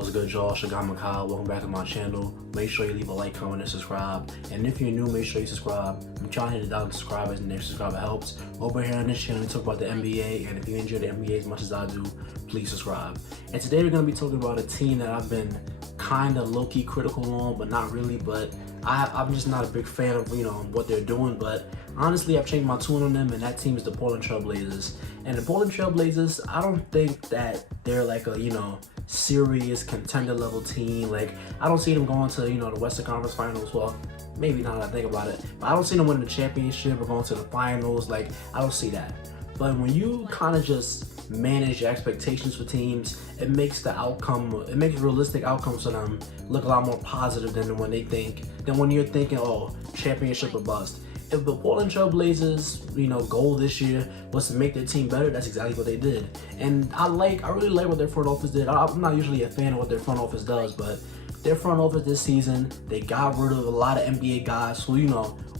What's good, y'all? mccollum. Welcome back to my channel. Make sure you leave a like, comment, and subscribe. And if you're new, make sure you subscribe. I'm trying to hit 1,000 subscribers, and every subscriber helps. Over here on this channel, we talk about the NBA, and if you enjoy the NBA as much as I do, please subscribe. And today we're going to be talking about a team that I've been kind of low-key critical on, but not really. But I'm just not a big fan of what they're doing. But honestly, I've changed my tune on them, and that team is the Portland Trailblazers. And the Portland Trailblazers, I don't think that they're like a serious contender level team. Like, I don't see them going to the Western Conference Finals. Well, maybe now that I think about it, but I don't see them winning the championship or going to the finals. Like, I don't see that. But when you kind of just manage your expectations for teams, it makes realistic outcomes for them look a lot more positive than when you're thinking, oh, championship or bust. If the Portland Trailblazers, goal this year was to make their team better, that's exactly what they did. And I really like what their front office did. I'm not usually a fan of what their front office does, but their front office this season, they got rid of a lot of NBA guys who,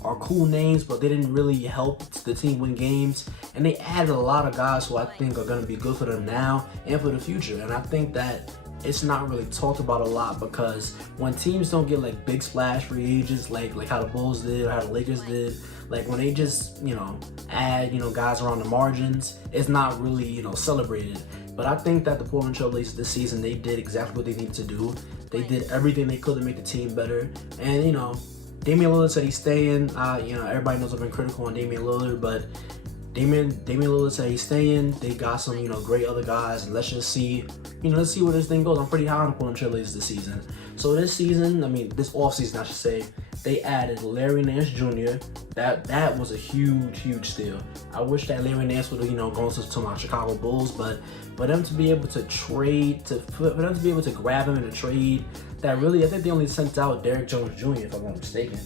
are cool names, but they didn't really help the team win games. And they added a lot of guys who I think are going to be good for them now and for the future. And I think that it's not really talked about a lot, because when teams don't get like big splash free agents like how the Bulls did or how the Lakers did, like when they just add guys around the margins, it's not really celebrated. But I think that the Portland Trailblazers this season, they did exactly what they needed to do. They did everything they could to make the team better. And Damian Lillard said he's staying. Everybody knows I've been critical on Damian Lillard, but Damian Lillard said he's staying. They got some great other guys, and let's just see let's see where this thing goes. I'm pretty high on the Portland Trailblazers this season. So this season, this offseason I should say, they added Larry Nance Jr. That was a huge steal. I wish that Larry Nance would have gone to my Chicago Bulls, but for them to be able to grab him in a trade, that really, I think they only sent out Derrick Jones Jr. if I'm not mistaken.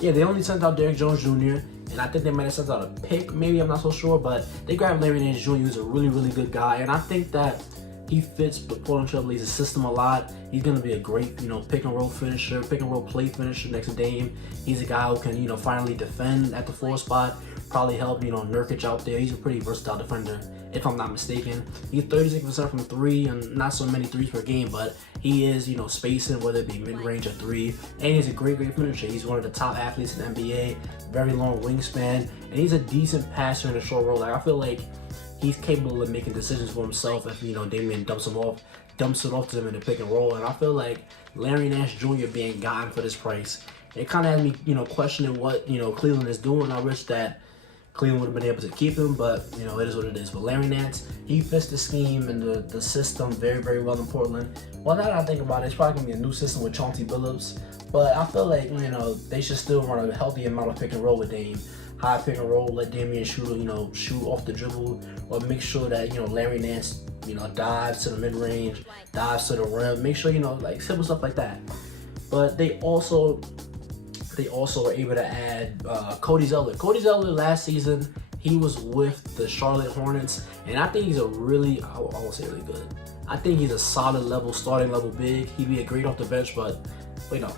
Yeah, they only sent out Derrick Jones Jr. and I think they might have sent out a pick, maybe, I'm not so sure, but they grabbed Larry Nance Jr., who's a really good guy, and I think that he fits the Portland Trailblazers system a lot. He's gonna be a great, pick and roll finisher, pick and roll play finisher next to Dame. He's a guy who can, finally defend at the 4 spot, probably help, Nurkic out there. He's a pretty versatile defender, if I'm not mistaken. He's 36% from 3, and not so many 3s per game, but he is, spacing, whether it be mid-range or 3, and he's a great finisher. He's one of the top athletes in the NBA, very long wingspan, and he's a decent passer in the short roll. Like, I feel like he's capable of making decisions for himself if, Damian dumps it off to him in the pick and roll. And I feel like Larry Nance Jr. being gotten for this price, it kind of had me, questioning what, Cleveland is doing. I wish that Cleveland would have been able to keep him, but, it is what it is. But Larry Nance, he fits the scheme and the system very well in Portland. Well, now that I think about it, it's probably going to be a new system with Chauncey Billups, but I feel like, they should still run a healthy amount of pick and roll with Dame. High pick and roll, let Damian shoot off the dribble, or make sure that Larry Nance dives to the mid range, dives to the rim. Make sure like simple stuff like that. But they also were able to add Cody Zeller. Cody Zeller last season, he was with the Charlotte Hornets, and I think he's I won't say really good. I think he's a solid level, starting level big. He'd be a great off the bench, but wait, no.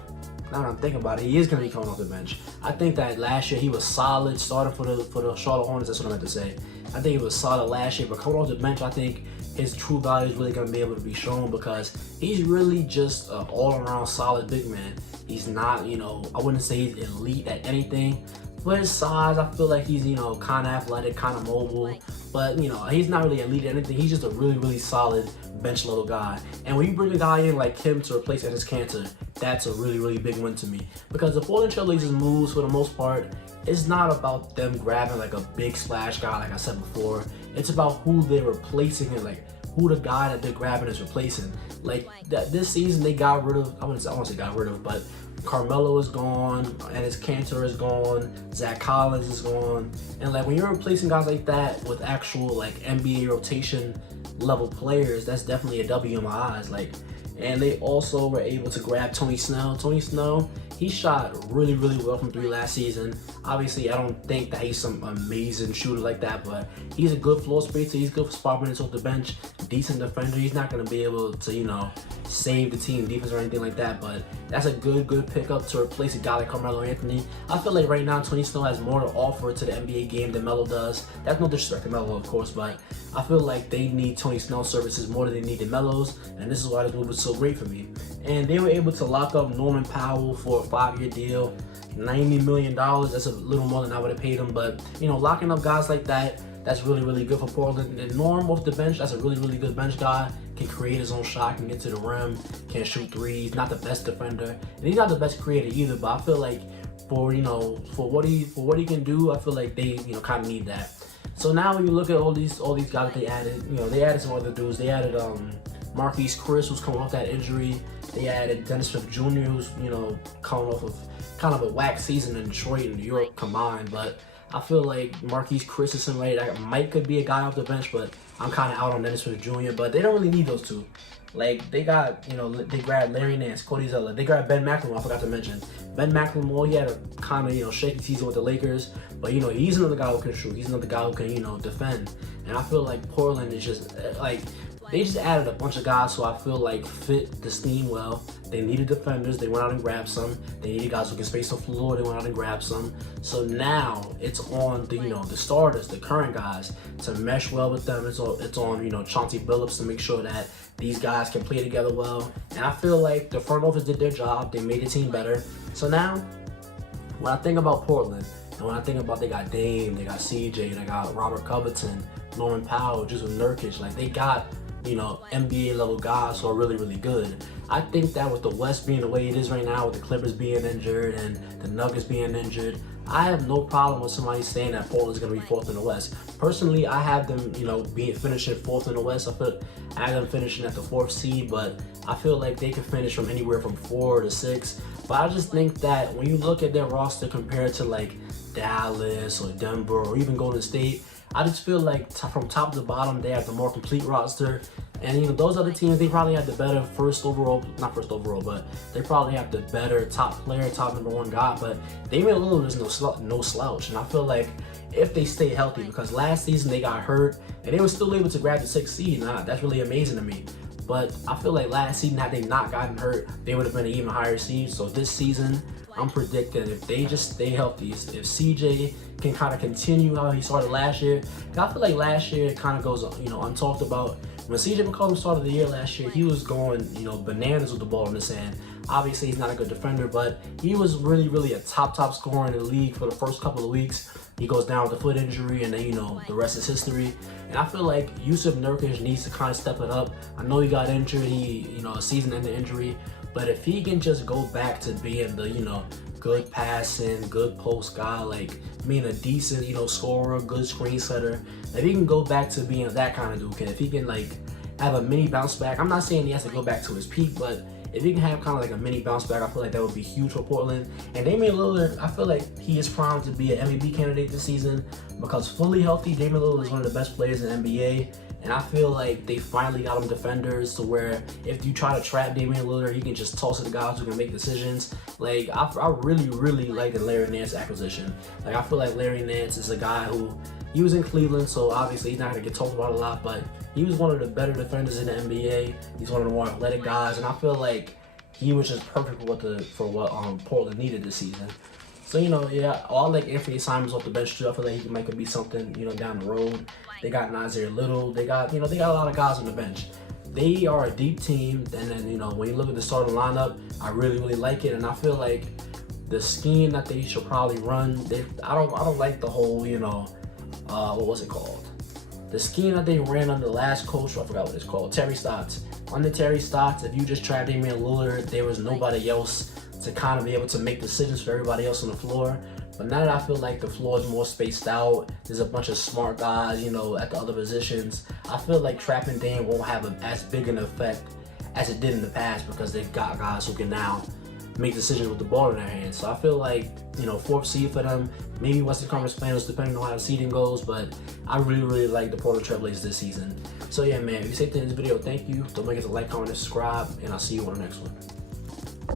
Now that I'm thinking about it, he is going to be coming off the bench. I think that last year he was solid starting for the Charlotte Hornets. That's what I meant to say. I think he was solid last year, but coming off the bench, I think his true value is really going to be able to be shown, because he's really just an all-around solid big man. He's not, I wouldn't say he's elite at anything. For his size, I feel like he's, kind of athletic, kind of mobile, but, he's not really elite at anything. He's just a really solid bench level guy. And when you bring a guy in like him to replace Enes Kanter, that's a really big win to me, because the Portland Trailblazers moves, for the most part, it's not about them grabbing like a big splash guy, like I said before. It's about who they're replacing and like who the guy that they're grabbing is replacing. Like this season, they got rid of, I won't say got rid of, but Carmelo is gone, Enes Kanter is gone, Zach Collins is gone, and like when you're replacing guys like that with actual like NBA rotation level players, that's definitely a W in my eyes. Like, and they also were able to grab Tony Snell. Tony Snell, he shot really well from 3 last season. Obviously, I don't think that he's some amazing shooter like that, but he's a good floor spacer. He's good for spot minutes off the bench, decent defender. He's not going to be able to, save the team defense or anything like that, but that's a good pickup to replace a guy like Carmelo Anthony. I feel like right now Tony Snell has more to offer to the NBA game than Melo does. That's no disrespect to Melo, of course, but I feel like they need Tony Snell's services more than they need Melo's, and this is why this move was so great for me. And they were able to lock up Norman Powell for a 5-year deal, $90 million. That's a little more than I would have paid him, but you know, locking up guys like that, that's really good for Portland. And Norm off the bench, that's a really good bench guy. Can create his own shot, can get to the rim, can shoot threes. Not the best defender, and he's not the best creator either. But I feel like for what he can do, I feel like they kind of need that. So now when you look at all these guys that they added, they added some other dudes. They added Marquise Chris, who's coming off that injury. They added Dennis Smith Jr., who's coming off of kind of a whack season in Detroit and New York combined. But I feel like Marquise Chris is somebody that could be a guy off the bench, but I'm kind of out on Dennis Smith Jr. But they don't really need those two. Like, they got, they grabbed Larry Nance, Cody Zeller. They grabbed Ben McLemore, I forgot to mention. Ben McLemore, he had a kind of, shaky season with the Lakers. But, he's another guy who can shoot. He's another guy who can, defend. And I feel like Portland is just, they just added a bunch of guys who I feel like fit the scheme well. They needed defenders. They went out and grabbed some. They needed guys who can space the floor. They went out and grabbed some. So now it's on the the starters, the current guys, to mesh well with them. It's on Chauncey Billups to make sure that these guys can play together well. And I feel like the front office did their job. They made the team better. So now, when I think about Portland, and when I think about they got Dame, they got CJ, they got Robert Covington, Norman Powell, Jusuf Nurkic, like they got NBA level guys who are really good. I think that with the West being the way it is right now, with the Clippers being injured and the Nuggets being injured, I have no problem with somebody saying that Portland's going to be 4th in the West. Personally, I have them, finishing 4th in the West. I have them finishing at the 4th seed, but I feel like they could finish from anywhere from 4 to 6. But I just think that when you look at their roster compared to like Dallas or Denver or even Golden State, I just feel like from top to bottom, they have the more complete roster. And those other teams, they probably have the better not first overall, but they probably have the better top player, top #1 guy. But Damian Lillard is no slouch. And I feel like if they stay healthy, because last season they got hurt and they were still able to grab the 6th seed. That's really amazing to me. But I feel like last season, had they not gotten hurt, they would have been an even higher seed. So this season, I'm predicting if they just stay healthy, if CJ can kind of continue how he started last year. I feel like last year it kind of goes, untalked about. When CJ McCollum started the year last year, he was going, bananas with the ball in his hand. Obviously, he's not a good defender, but he was really a top scorer in the league for the first couple of weeks. He goes down with a foot injury, and then, the rest is history. And I feel like Jusuf Nurkic needs to kind of step it up. I know he got injured, a season-ending injury, but if he can just go back to being the, good passing, good post guy, like being a decent, scorer, good screen setter, if he can go back to being that kind of dude, if he can have a mini bounce back, I'm not saying he has to go back to his peak, but if he can have kind of like a mini bounce back, I feel like that would be huge for Portland. And Damian Lillard, I feel like he is primed to be an MVP candidate this season because fully healthy, Damian Lillard is one of the best players in the NBA. And I feel like they finally got him defenders to where if you try to trap Damian Lillard, he can just toss it to guys who can make decisions. Like, I really like the Larry Nance acquisition. Like, I feel like Larry Nance is a guy who, he was in Cleveland, so obviously he's not going to get talked about a lot, but he was one of the better defenders in the NBA. He's one of the more athletic guys, and I feel like he was just perfect for what Portland needed this season. So, all like Anthony Simons off the bench too. I feel like he might could be something, down the road. They got Nasir Little. They got, they got a lot of guys on the bench. They are a deep team, and then, when you look at the starting lineup, I really like it, and I feel like the scheme that they should probably run, I don't like the whole, what was it called? The scheme that they ran under the last coach, I forgot what it's called, Terry Stotts. Under Terry Stotts, if you just trapped Damian Lillard, there was nobody else to kind of be able to make decisions for everybody else on the floor. But now that I feel like the floor is more spaced out, there's a bunch of smart guys, at the other positions, I feel like trapping Dame won't have as big an effect as it did in the past because they've got guys who can now make decisions with the ball in their hands. So I feel like, 4th seed for them, maybe Western Conference Finals depending on how the seeding goes, but I really like the Portland Trailblazers this season. So yeah, man, if you say to this video, thank you. Don't forget to like, comment, and subscribe, and I'll see you on the next one.